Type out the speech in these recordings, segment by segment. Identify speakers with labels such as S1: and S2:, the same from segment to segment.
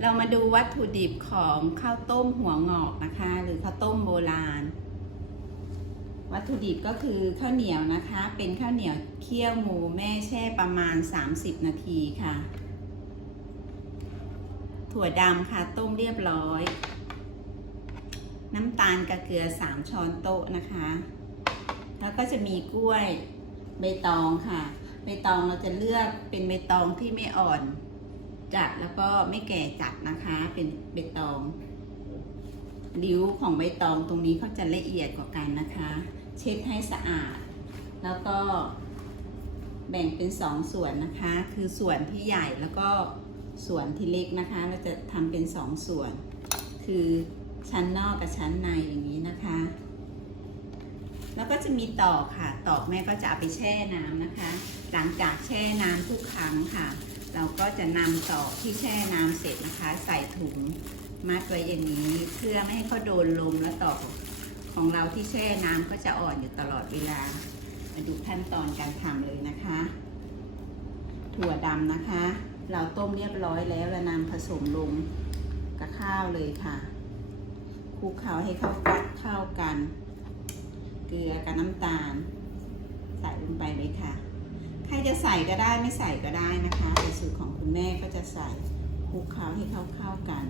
S1: เรามาดูวัตถุดิบของข้าวต้มหัวงอกนะคะ หรือข้าวต้มโบราณ วัตถุดิบก็คือข้าวเหนียวนะคะ เป็นข้าวเหนียวเคี่ยวหมูแม่แช่ประมาณ 30 นาทีค่ะ ถั่วดำค่ะต้มเรียบร้อย น้ำตาลกับเกลือ 3 ช้อนโต๊ะนะคะ แล้วก็จะมีกล้วยใบตองค่ะ ใบตองเราจะเลือกเป็นใบตองที่ไม่อ่อน จัดแล้วก็ไม่แก่จัดนะคะ เป็นใบตองริ้วของใบตองตรงนี้เขาจะละเอียดกว่ากันนะคะ เช็ดให้สะอาด แล้วก็แบ่งเป็นสองส่วนนะคะ คือส่วนที่ใหญ่แล้วก็ส่วนที่เล็กนะคะ เราจะทำเป็นสองส่วน คือชั้นนอกกับชั้นในอย่างนี้นะคะ แล้วก็จะมีตอกค่ะ ตอกแม่ก็จะเอาไปแช่น้ำนะคะ หลังจากแช่น้ำทุกครั้งค่ะ เราก็จะนำตอกที่แช่น้ำเสร็จนะคะ ใส่ถุงมัดไว้อย่างนี้เพื่อไม่ให้เขาโดนลมและตอกของเราที่แช่น้ำก็จะอ่อนอยู่ตลอดเวลา มาดูขั้นตอนการทำเลยนะคะ ถั่วดำนะคะ เราต้มเรียบร้อยแล้วแล้วนำผสมลงกับข้าวเลยค่ะคลุกเคล้าให้เข้ากันเข้ากัน เกลือกับน้ำตาล ใส่ลงไปเลยค่ะ ใครจะใส่ก็ได้ไม่ใส่ก็ได้นะคะเป็นสูตรของคุณแม่ก็จะใส่คลุกเคล้าให้เข้าๆกัน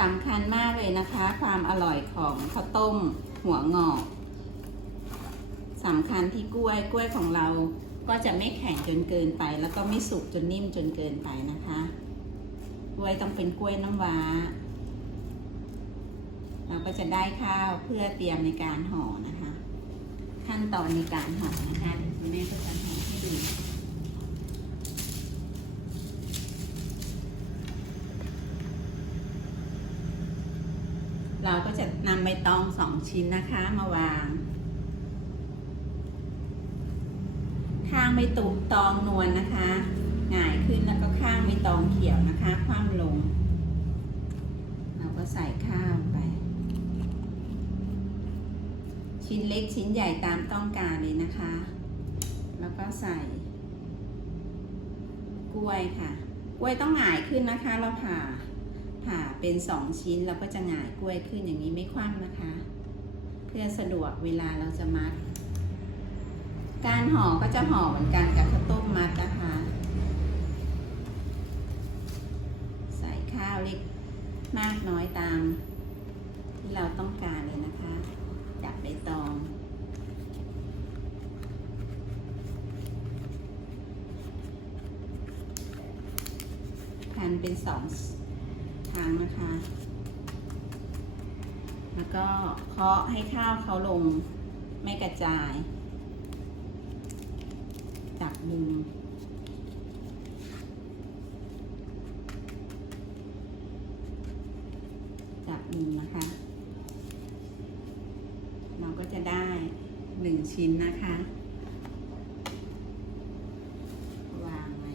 S1: สำคัญมากเลยนะคะ ความอร่อยของข้าวต้มหัวงอกสำคัญที่กล้วยกล้วยของเราก็จะไม่แข็งจนเกินไป แล้วก็ไม่สุกจนนิ่มจนเกินไปนะคะ กล้วยต้องเป็นกล้วยน้ำว้า เราก็จะได้ข้าวเพื่อเตรียมในการห่อนะคะ ขั้นตอนในการห่อนะคะเดี๋ยวคุณแม่ก็จะห่อให้ดู เราก็จะนำใบตองสองชิ้นนะคะมาวาง ข้างใบตุตองนวลนะคะหงายขึ้นแล้วก็ข้างใบตองเขียวนะคะคว่ำลง เราก็ใส่ข้าวไป ชิ้นเล็กชิ้นใหญ่ตามต้องการเลยนะคะ แล้วก็ใส่ กล้วยค่ะ กล้วยต้องหงายขึ้นนะคะเราผ่า ผ่าเป็นสองชิ้นเราก็จะหงายกล้วยขึ้นอย่างนี้ไม่คว่ำนะคะ เพื่อสะดวกเวลาเราจะมัด การห่อก็จะห่อเหมือนกันกับข้าวต้มมัดนะคะ ใส่ข้าวเล็กมากน้อยตาม ที่เราต้องการเลยนะคะจับใบตองพันเป็นสอง ทางนะคะ แล้วก็เคาะให้ข้าวเขาลงไม่กระจายจับมุมจับมุมนะคะ เราก็จะได้หนึ่งชิ้นนะคะ วางไว้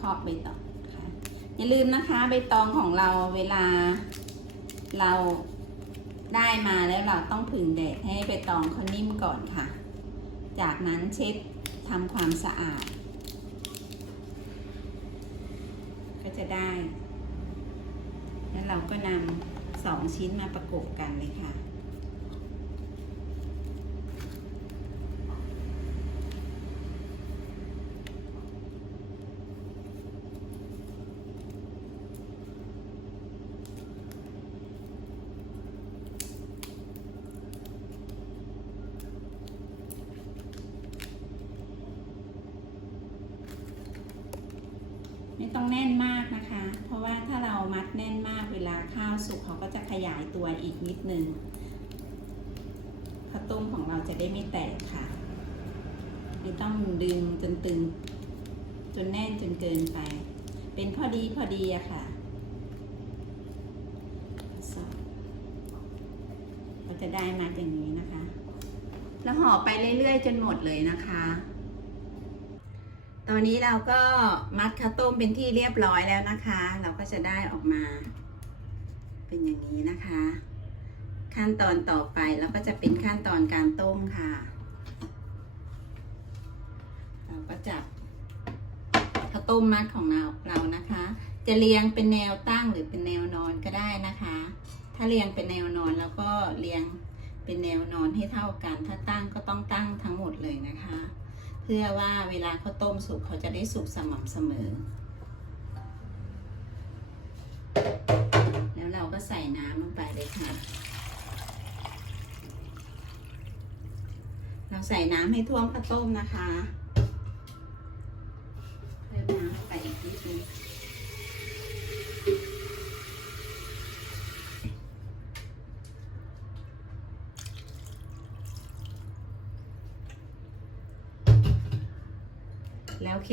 S1: คาะใบตองค่ะอย่าลืมนะคะใบตองของเราเวลาเราได้มาแล้วเราต้องผึ่งแดดให้ใบตองเขานิ่มก่อนค่ะ จากนั้นเช็ดทำความสะอาด ก็จะได้ แล้วเราก็นำสองชิ้นมาประกบกันเลยค่ะ ต้องแน่นมากนะคะ เพราะว่าถ้าเรามัดแน่นมากเวลาข้าวสุกเขาก็จะขยายตัวอีกนิดนึงข้าวต้มของเราจะได้ไม่แตกค่ะ ไม่ต้องดึงจนตึงจนแน่นจนเกินไป เป็นพอดีพอดีอะค่ะสอบก็จะได้มาอย่างนี้นะคะ แล้วห่อไปเรื่อยๆ จนหมดเลยนะคะ ตอนนี้เราก็มัดข้าวต้มเป็นที่เรียบร้อยแล้วนะคะ เราก็จะได้ออกมา เป็นอย่างนี้นะคะ ขั้นตอนต่อไปเราก็จะเป็นขั้นตอนการต้มค่ะ เราก็จับข้าวต้มมัดของเราเรานะคะ จะเรียงเป็นแนวตั้งหรือเป็นแนวนอนก็ได้นะคะ ถ้าเรียงเป็นแนวนอนแล้วก็เรียงเป็นแนวนอนให้เท่ากัน ถ้าตั้งก็ต้องตั้งทั้งหมดเลยนะคะ พื่อว่าเวลาเขาต้มสุกเขาจะได้สุกสม่ำเสมอ แล้วเราก็ใส่น้ำลงไปเลยค่ะ เราใส่น้ำให้ท่วมข้าวต้มนะคะ เพิ่มน้ำไปอีกนิดนึง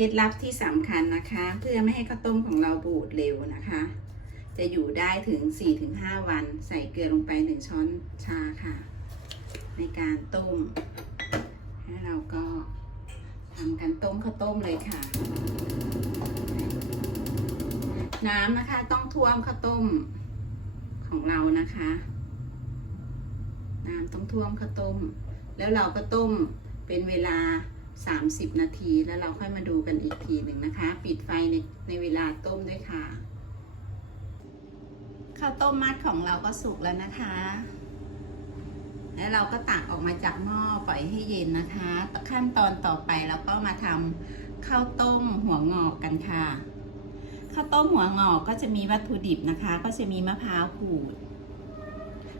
S1: เคล็ดลับที่สำคัญนะคะ เพื่อไม่ให้ข้าวต้มของเราบูดเร็วนะคะ จะอยู่ได้ถึง 4-5 วัน ใส่เกลือลงไป 1 ช้อนชาค่ะ ในการต้ม แล้วเราก็ทำการต้มข้าวต้มเลยค่ะ น้ำนะคะต้องท่วมข้าวต้มของเรานะคะ น้ำต้องท่วมข้าวต้ม แล้วเราก็ต้มเป็นเวลา 30 นาทีแล้วเราค่อยมาดูกันอีกทีหนึ่งนะคะ ปิดไฟในในเวลาต้มด้วยค่ะ ข้าวต้มมัดของเราก็สุกแล้วนะคะ แล้วเราก็ตักออกมาจากหม้อปล่อยให้เย็นนะคะขั้นตอนต่อไปเราก็มาทำข้าวต้มหัวงอกกันค่ะ ข้าวต้มหัวงอกก็จะมีวัตถุดิบนะคะ ก็จะมีมะพร้าวขูด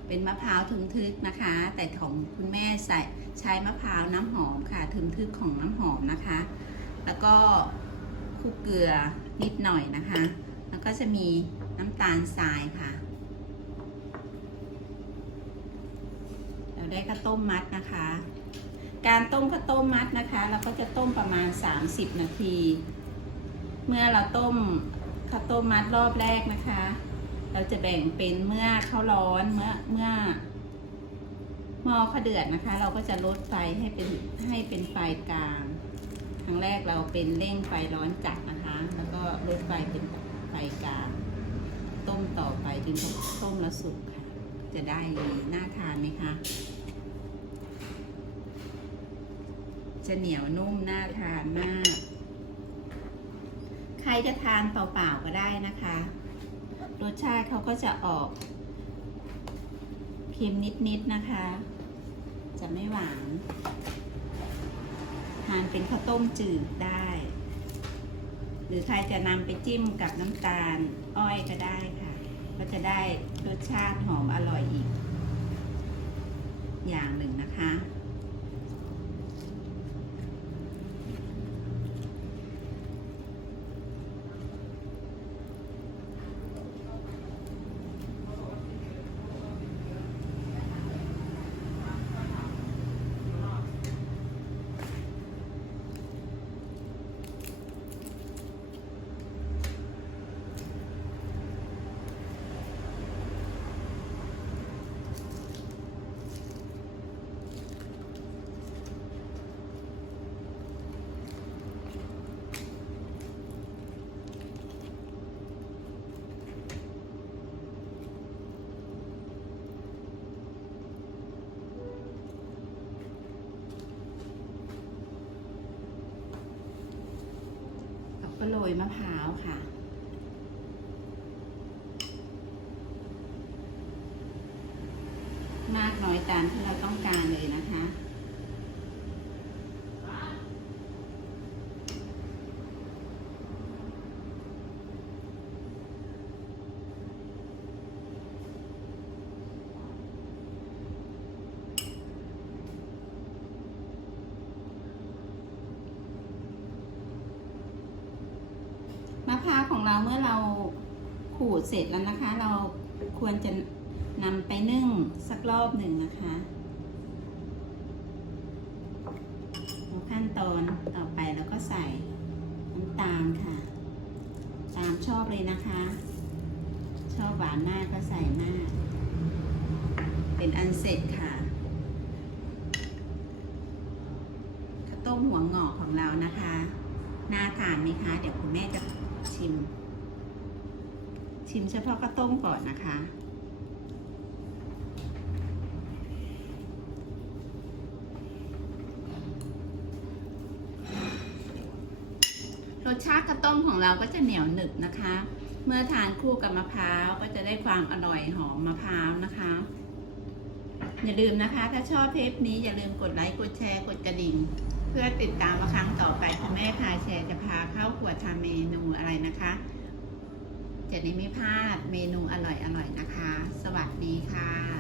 S1: เป็นมะพร้าวทึมทึกนะคะ แต่ของคุณแม่ใส่ ใช้มะพร้าวน้ำหอมค่ะทึมทึกของน้ำหอมนะคะ แล้วก็คลุกเกลือนิดหน่อยนะคะ แล้วก็จะมีน้ำตาลทรายค่ะ เราได้ข้าวต้มมัดนะคะ การต้มข้าวต้มมัดนะคะ เราก็จะต้มประมาณ 30 นาที เมื่อเราต้มข้าวต้มมัดรอบแรกนะคะ เราจะแบ่งเป็นเมื่อข้าวร้อนเมื่อเมื่อ ม้อข้าเดือดนะคะ เราก็จะลดไฟให้เป็นให้เป็นไฟกลางครั้งแรกเราเป็นเร่งไฟร้อนจัดนะคะ แล้วก็ลดไฟเป็นไฟกลาง ต้มต่อไปจนต้มแล้วสุกค่ะ จะได้น่าทานไหมคะจะเหนียวนุ่มน่าทานมาก ใครจะทานเปล่าๆก็ได้นะคะ รสชาติเขาก็จะออกเค็มนิดๆนะคะ จะไม่หวาน ทานเป็นข้าวต้มจืดได้ หรือใครจะนำไปจิ้มกับน้ำตาลอ้อยก็ได้ค่ะ ก็จะได้รสชาติหอมอร่อยอีก อย่างหนึ่งนะคะ ยมะพร้าวค่ะ มากน้อยตามที่เราต้องการเลยนะคะ มะพร้าวของ เมื่อเราขูดเสร็จแล้วนะคะ เราควรจะนำไปนึ่งสักรอบหนึ่งนะคะขั้นตอนต่อไปเราก็ใส่น้ำตาลค่ะ ตามชอบเลยนะคะ ชอบหวานมากก็ใส่มาก เป็นอันเสร็จค่ะข้าวต้มหัวงอกของเรานะคะ น่าทานไหมคะ เดี๋ยวคุณแม่จะชิม ชิมเฉพาะข้าวต้มก่อนนะคะ รสชาติข้าวต้มของเราก็จะเหนียวหนึบนะคะ เมื่อทานคู่กับมะพร้าวก็จะได้ความอร่อยหอมมะพร้าวนะคะ อย่าลืมนะคะ ถ้าชอบเทปนี้อย่าลืมกดไลค์กดแชร์กดกระดิ่งเพื่อติดตามมาครั้งต่อไปคุณแม่พาแชร์จะพาเข้าครัวทำเมนูอะไรนะคะ จะได้ไม่พลาดเมนูอร่อยๆนะคะ สวัสดีค่ะ